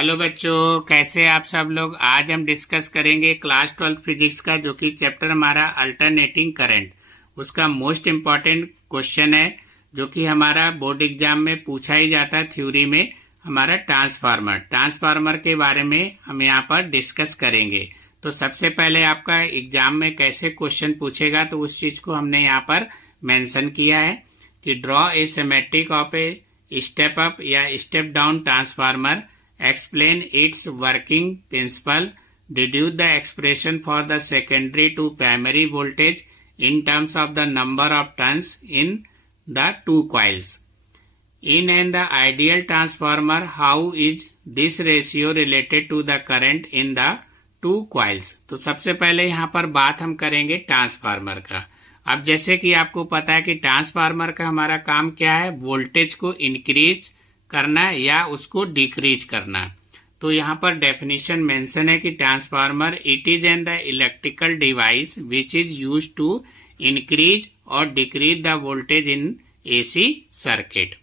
Hello बच्चों, कैसे आप सब लोग। आज हम डिस्कस करेंगे क्लास 12 फिजिक्स का, जो कि चैप्टर हमारा अल्टरनेटिंग करंट, उसका मोस्ट इम्पॉर्टेंट क्वेश्चन है जो कि हमारा बोर्ड एग्जाम में पूछा ही जाता है थ्योरी में। हमारा ट्रांसफार्मर के बारे में हम यहाँ पर डिस्कस करेंगे। तो सबसे पहले आपका एग्जाम में कैसे क्वेश्चन पूछेगा, तो उस चीज को हमने यहाँ पर मेंशन किया है कि draw a symmetric of a step up या step down transformer, explain its working principle, deduce the expression for the secondary to primary voltage in terms of the number of turns in the two coils. In an ideal transformer, how is this ratio related to the current in the two coils? तो सबसे पहले यहाँ पर बात हम करेंगे transformer का। अब जैसे कि आपको पता है कि ट्रांसफार्मर का हमारा काम क्या है, वोल्टेज को इंक्रीज करना या उसको डिक्रीज करना। तो यहाँ पर डेफिनेशन मेंशन है कि transformer it is an the electrical device which is used to increase और decrease the voltage in AC circuit.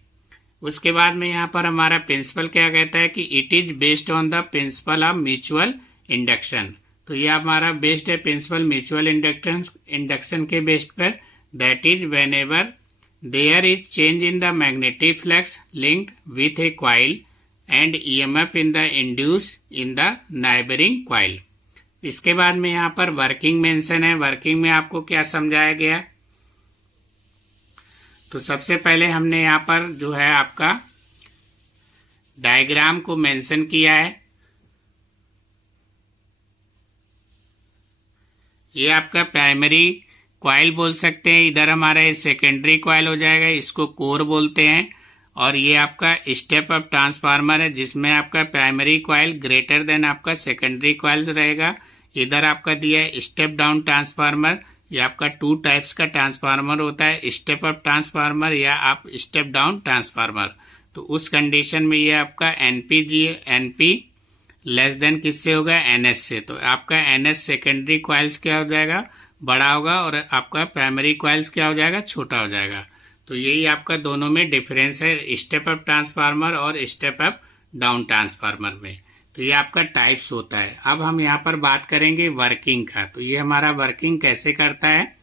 उसके बाद में यहाँ पर हमारा प्रिंसिपल क्या कहता है कि it is based on the principle of mutual induction. तो ये हमारा बेस्ड है प्रिंसिपल म्यूचुअल इंडक्शन के बेस्ड पर, that is when ever there is change in the magnetic flux linked with a coil and EMF in the induced in the neighboring coil। इसके बाद में यहाँ पर वर्किंग मेंशन है। Working में आपको क्या समझाया गया, तो सबसे पहले हमने यहाँ पर जो है आपका डायग्राम को मेंशन किया है। ये आपका प्राइमरी कॉइल बोल सकते हैं, इधर हमारा ये सेकेंडरी कॉइल हो जाएगा, इसको कोर बोलते हैं। और ये आपका स्टेप अप ट्रांसफार्मर है जिसमें आपका प्राइमरी कॉइल ग्रेटर देन आपका सेकेंडरी कॉइल्स रहेगा। इधर आपका दिया है स्टेप डाउन ट्रांसफार्मर। ये आपका टू टाइप्स का ट्रांसफार्मर होता है, स्टेप अप ट्रांसफार्मर या आप स्टेप डाउन ट्रांसफार्मर। तो उस कंडीशन में ये आपका एनपी लेस देन किससे होगा, एनएस से। तो आपका एनएस सेकेंडरी कॉइल्स क्या हो जाएगा, बड़ा होगा, और आपका प्राइमरी कॉइल्स क्या हो जाएगा, छोटा हो जाएगा। तो यही आपका दोनों में डिफरेंस है, स्टेप अप ट्रांसफार्मर और स्टेप अप डाउन ट्रांसफार्मर में। तो ये आपका टाइप्स होता है। अब हम यहाँ पर बात करेंगे वर्किंग का। तो ये हमारा वर्किंग कैसे करता है,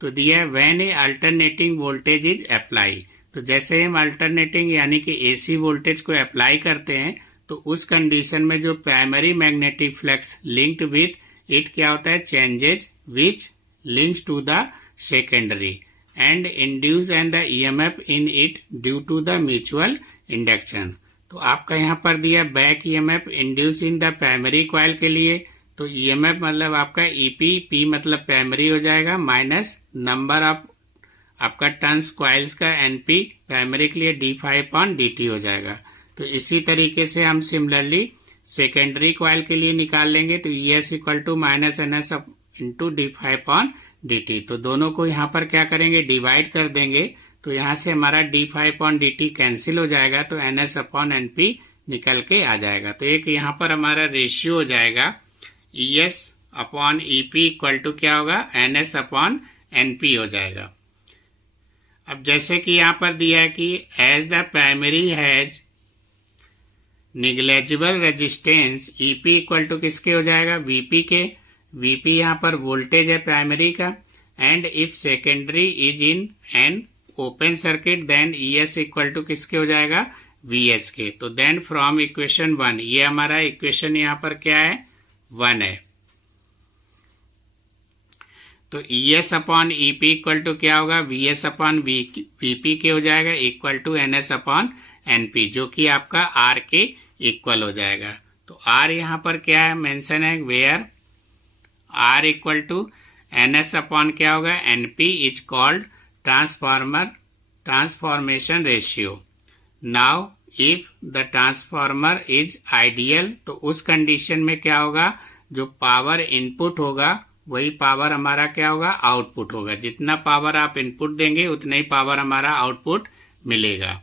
तो दिया है when A alternating voltage is apply. तो जैसे हम अल्टरनेटिंग यानी कि एसी वोल्टेज को अप्लाई करते हैं, तो उस कंडीशन में जो primary magnetic flux linked with it क्या होता है, changes which links to the secondary and induce and the EMF in it due to the mutual induction। तो आपका यहाँ पर दिया back EMF induce in the primary coil के लिए। तो EMF मतलब आपका EP, P मतलब प्राइमरी हो जाएगा, माइनस नंबर ऑफ आपका टर्न्स कॉइल्स का NP प्राइमरी के लिए d∅dt हो जाएगा। तो इसी तरीके से हम सिमिलरली सेकेंडरी कॉइल के लिए निकाल लेंगे। तो ES equal to minus NS into d∅dt। तो दोनों को यहाँ पर क्या करेंगे, डिवाइड कर देंगे। तो यहाँ से हमारा d∅dt कैंसिल हो जाएगा, तो NS/NP निकल के आ जाएगा। तो एक यहाँ पर हमारा रेशियो हो जाएगा ES/EP इक्वल टू क्या होगा, NS/NP हो जाएगा। अब जैसे कि यहाँ पर दिया है कि as the primary has negligible resistance, EP equal to किसके हो जाएगा, VP के। VP यहाँ पर वोल्टेज है प्राइमरी का। And if secondary is in an open circuit then ES equal to किसके हो जाएगा, VS के। तो देन फ्रॉम इक्वेशन 1, ये हमारा इक्वेशन यहाँ पर क्या है, 1 है। तो ES/EP इक्वल टू क्या होगा, VS/VP के हो जाएगा, इक्वल टू NS/NP, जो कि आपका R के इक्वल हो जाएगा। तो R यहाँ पर क्या है, मेंशन है where R equal to NS/ क्या होगा, NP is called transformation ratio. Now if the transformer is ideal, तो उस कंडीशन में क्या होगा, जो पावर इनपुट होगा वही पावर हमारा क्या होगा, आउटपुट होगा। जितना पावर आप इनपुट देंगे उतना ही पावर हमारा आउटपुट मिलेगा।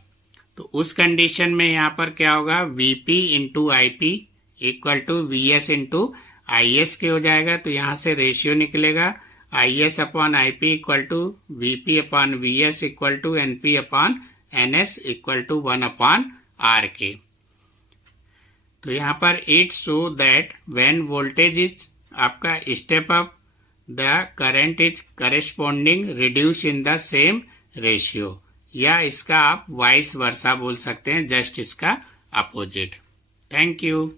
तो उस कंडीशन में यहाँ पर क्या होगा, VP into IP equal to VS into IS के हो जाएगा। तो यहाँ से रेशियो निकलेगा IS/IP equal to VP/VS equal to NP/NS equal to 1/R के। तो यहाँ पर it show that when voltage is आपका step up the current is corresponding reduce in the same ratio, या इसका आप वाइस वर्सा बोल सकते हैं, जस्ट इसका अपोजिट। Thank you.